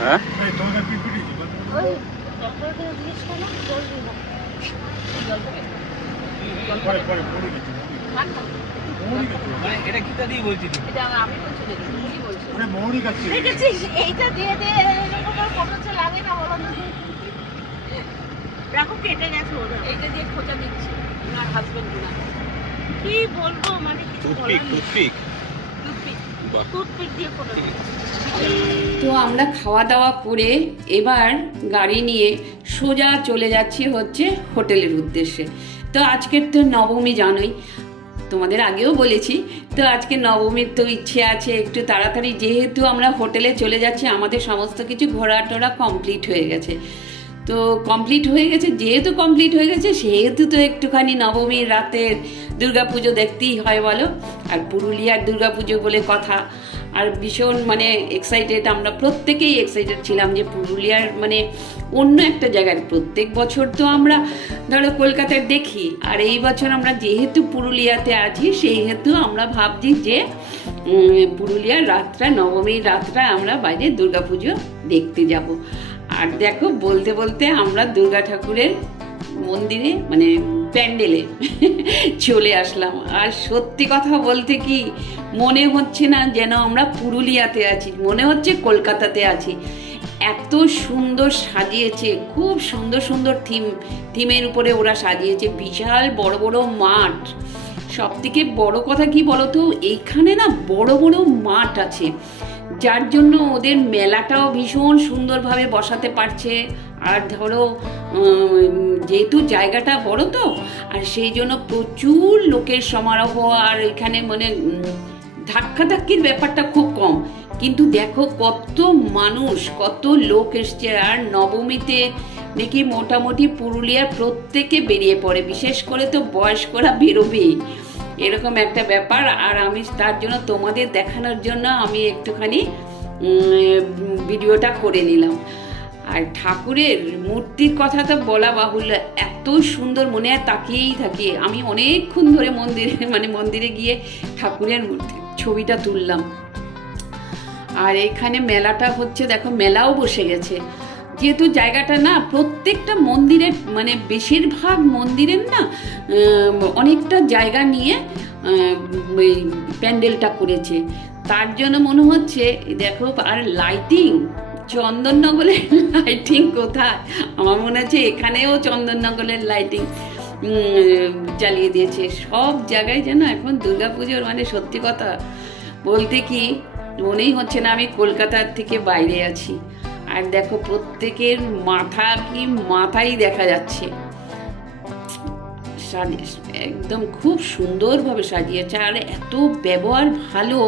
হ্যাঁ এটা কি তা দিয়ে বলছি আমি বলছি দেখেছিস এইটা দিয়ে দিয়ে এরকম আর কোনো হচ্ছে লাগে না বলো না। দেখো কেটে গেছে ওরা, এইটা দিয়ে খোঁচা দিচ্ছে ওনার হাজবেন্ড না, কি বলবো মানে কিছু বলার নেই। টুথপিক দিয়ে খোঁচা দিচ্ছে। তো আমরা খাওয়া দাওয়া করে এবার গাড়ি নিয়ে সোজা চলে যাচ্ছি হচ্ছে হোটেলের উদ্দেশ্যে। তো আজকের তো নবমী জানোই, তোমাদের আগেও বলেছি, তো আজকে নবমীর তো ইচ্ছে আছে একটু তাড়াতাড়ি, যেহেতু আমরা হোটেলে চলে যাচ্ছি আমাদের সমস্ত কিছু ঘোরা টোরা কমপ্লিট হয়ে গেছে। তো কমপ্লিট হয়ে গেছে, যেহেতু কমপ্লিট হয়ে গেছে সেহেতু তো একটুখানি নবমীর রাতের দুর্গাপুজো দেখতেই হয় বলো। আর পুরুলিয়ার দুর্গাপুজো বলে কথা, আর ভীষণ মানে এক্সাইটেড, আমরা প্রত্যেকেই এক্সাইটেড ছিলাম যে পুরুলিয়ার মানে অন্য একটা জায়গার। প্রত্যেক বছর তো আমরা ধরো কলকাতায় দেখি, আর এই বছর আমরা যেহেতু পুরুলিয়াতে আছি সেহেতু আমরা ভাবছি যে পুরুলিয়ার রাতটা, নবমীর রাতটা আমরা বাইরে দুর্গাপুজো দেখতে যাব। আর দেখো বলতে বলতে আমরা দুর্গা ঠাকুরের মন্দিরে মানে প্যান্ডেলে চলে আসলাম। আর সত্যি কথা বলতে কি মনে হচ্ছে না যেন আমরা পুরুলিয়াতে আছি, মনে হচ্ছে কলকাতাতে আছি। এত সুন্দর সাজিয়েছে, খুব সুন্দর সুন্দর থিমের উপরে ওরা সাজিয়েছে, বিশাল বড় বড় মাঠ। সব থেকে বড় কথা কি বলতো, এইখানে না বড় বড় মাঠ আছে, যার জন্য ওদের মেলাটাও ভীষণ সুন্দরভাবে বসাতে পারছে। আর ধরো যেহেতু জায়গাটা বড় তো, আর সেই জন্য প্রচুর লোকের সমারোহ, আর এখানে মানে ধাক্কাধাক্কির ব্যাপারটা খুব কম। কিন্তু দেখো কত মানুষ, কত লোক এসছে। আর নবমীতে নাকি মোটামুটি পুরুলিয়ার প্রত্যেকে বেরিয়ে পড়ে, বিশেষ করে তো বয়স্করা বেরোবেই, এরকম একটা ব্যাপার। আর আমি তার জন্য তোমাদের দেখানোর জন্য আমি একটুখানি ভিডিওটা করে নিলাম। আর ঠাকুরের মূর্তির কথা তো বলা বাহুল্য, এত সুন্দর, মনে হয় তাকিয়েই থাকি। আমি অনেকক্ষণ ধরে মন্দিরে গিয়ে ঠাকুরের ছবিটা তুললাম। আর এখানে মেলাটা হচ্ছে, দেখো মেলাও বসে গেছে। যেহেতু জায়গাটা না প্রত্যেকটা মন্দিরের মানে বেশিরভাগ মন্দিরের না অনেকটা জায়গা নিয়ে প্যান্ডেলটা করেছে, তার জন্য মনে হচ্ছে দেখো। আর লাইটিং, চন্দননগরের লাইটিং কোথায়, আমার মনে হচ্ছে এখানেও চন্দননগরের লাইটিং চালিয়ে দিয়েছে। সব জায়গায় যেন এখন দুর্গাপুজোর মানে সত্যি কথা বলতে কি মনেই হচ্ছে না আমি কলকাতার থেকে বাইরে আছি। আর দেখো প্রত্যেকের মাথা কি মাথাই দেখা যাচ্ছে, একদম খুব সুন্দরভাবে সাজিয়েছে। আর এত ব্যবহার ভালো,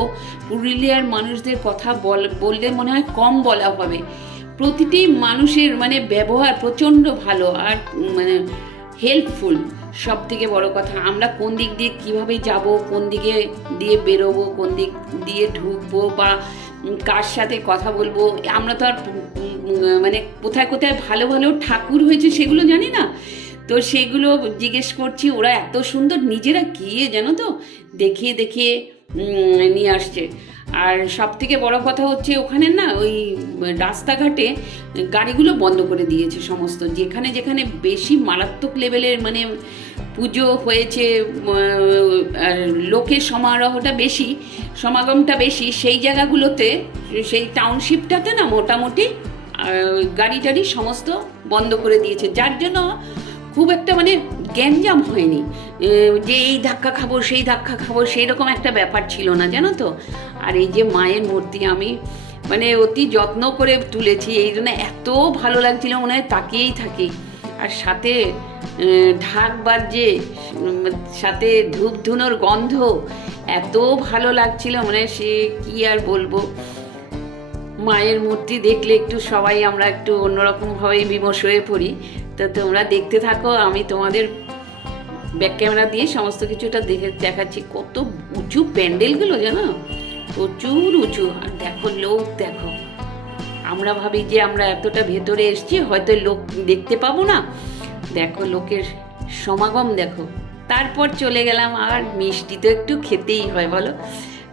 পুরুলিয়ার মানুষদের কথা বললে মনে হয় কম বলা হবে। প্রতিটি মানুষের মানে ব্যবহার প্রচণ্ড ভালো, আর মানে হেল্পফুল। সব থেকে বড় কথা, আমরা কোন দিক দিয়ে কিভাবে যাব, কোন দিকে দিয়ে বেরোবো, কোন দিক দিয়ে ঢুকবো, বা কার সাথে কথা বলবো, আমরা তো আর মানে কোথায় কোথায় ভালো ভালো ঠাকুর হয়েছে সেগুলো জানি না। তো সেগুলো জিজ্ঞেস করছি, ওরা এত সুন্দর নিজেরা গিয়ে জানো তো দেখিয়ে দেখিয়ে নিয়ে আসছে। আর সব থেকে বড় কথা হচ্ছে ওখানে না ওই রাস্তাঘাটে গাড়িগুলো বন্ধ করে দিয়েছে সমস্ত, যেখানে যেখানে বেশি মারাত্মক লেভেলের মানে পুজো হয়েছে, আর লোকের সমারোহটা বেশি, সমাগমটা বেশি, সেই জায়গাগুলোতে, সেই টাউনশিপটাতে না মোটামুটি গাড়ি টাড়ি সমস্ত বন্ধ করে দিয়েছে, যার জন্য খুব একটা মানে গ্যাঞ্জাম হয়নি, যে এই ধাক্কা খাবো সেই ধাক্কা খাবো সেই রকম একটা ব্যাপার ছিল না জানো তো। আর এই যে মায়ের মূর্তি আমি মানে অতি যত্ন করে তুলেছি, এই জন্য এত ভালো লাগছিল, মনে হয় তাকিয়েই থাকি। আর সাথে ঢাক বাজছে, সাথে ধূপ ধুনোর গন্ধ, এত ভালো লাগছিল, মানে সে কি আর বলবো। মায়ের মূর্তি দেখলে একটু সবাই আমরা একটু অন্যরকমভাবেই বিমর্ষ হয়ে পড়ি। তো তোমরা দেখতে থাকো, আমি তোমাদের ব্যাক ক্যামেরা দিয়ে সমস্ত কিছুটা দেখাচ্ছি। কত উঁচু প্যান্ডেলগুলো জানো, প্রচুর উঁচু। আর দেখো লোক, দেখো আমরা ভাবি যে আমরা এতটা ভেতরে এসছি হয়তো লোক দেখতে পাবো না, দেখো লোকের সমাগম দেখো। তারপর চলে গেলাম, আর মিষ্টি তো একটু খেতেই হয় বলো,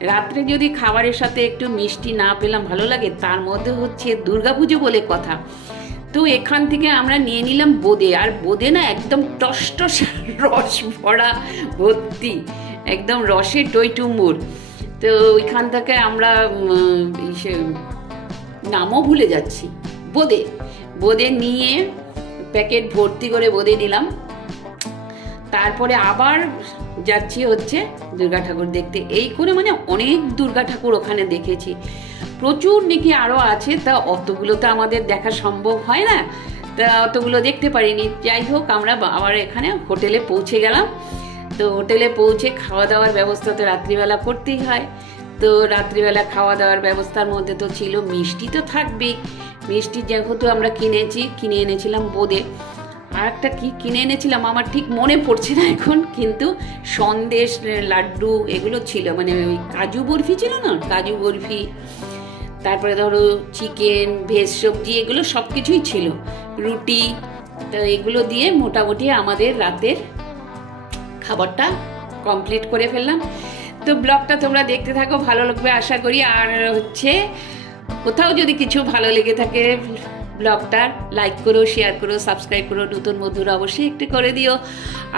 রাত্রে যদি খাবারের সাথে একটু মিষ্টি না পেলাম ভালো লাগে, তার মধ্যে হচ্ছে দুর্গাপুজো বলে কথা। তো এখান থেকে আমরা নিয়ে নিলাম বোঁদে, আর বোঁদে না একদম টস টস রস ভরা ভর্তি, একদম রসে টইটুম্বুর। তো ওইখান থেকে আমরা নামও ভুলে যাচ্ছি, বোঁদে নিয়ে প্যাকেট ভর্তি করে বোঁদে নিলাম। তারপরে আবার যাচ্ছি হচ্ছে দুর্গা ঠাকুর দেখতে। এই করে মানে অনেক দুর্গা ঠাকুর ওখানে দেখেছি, প্রচুর নাকি আরও আছে, তা অতগুলো তো আমাদের দেখা সম্ভব হয় না, তা অতগুলো দেখতে পারিনি। যাই হোক, আমরা আবার এখানে হোটেলে পৌঁছে গেলাম। তো হোটেলে পৌঁছে খাওয়া দাওয়ার ব্যবস্থা তো রাত্রিবেলা করতেই হয়। তো রাত্রিবেলা খাওয়া দাওয়ার ব্যবস্থার মধ্যে তো ছিল মিষ্টি, তো থাকবেই। মিষ্টি যেহেতু আমরা কিনে এনেছিলাম বোঁদে। আর একটা কি কিনে এনেছিলাম আমার ঠিক মনে পড়ছে না এখন, কিন্তু সন্দেশ, লাড্ডু এগুলো ছিল, মানে ওই কাজু বরফি ছিল না, কাজু বরফি, তারপরে ধরো চিকেন, ভেজ সবজি, এগুলো সব কিছুই ছিল, রুটি। তো এগুলো দিয়ে মোটামুটি আমাদের রাতের খাবারটা কমপ্লিট করে ফেললাম। তো ব্লগটা তোমরা দেখতে থাকো, ভালো লাগবে আশা করি। আর হচ্ছে কোথাও যদি কিছু ভালো লেগে থাকে ব্লগটা লাইক করো, শেয়ার করো, সাবস্ক্রাইব করো, নতুন বন্ধুরা অবশ্যই একটু করে দিও।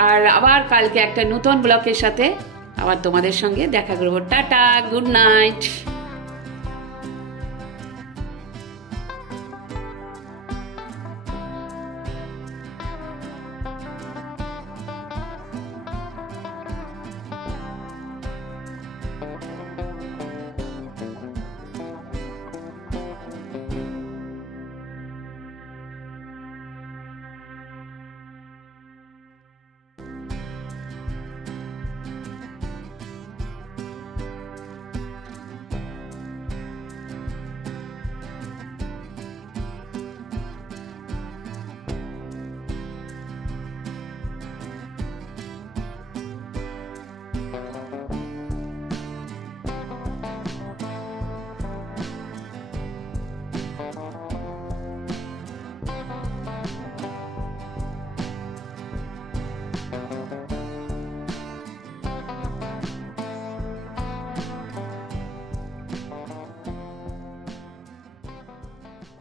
আর আবার কালকে একটা নতুন ব্লগের সাথে আবার তোমাদের সঙ্গে দেখা করবো। Tata, good night.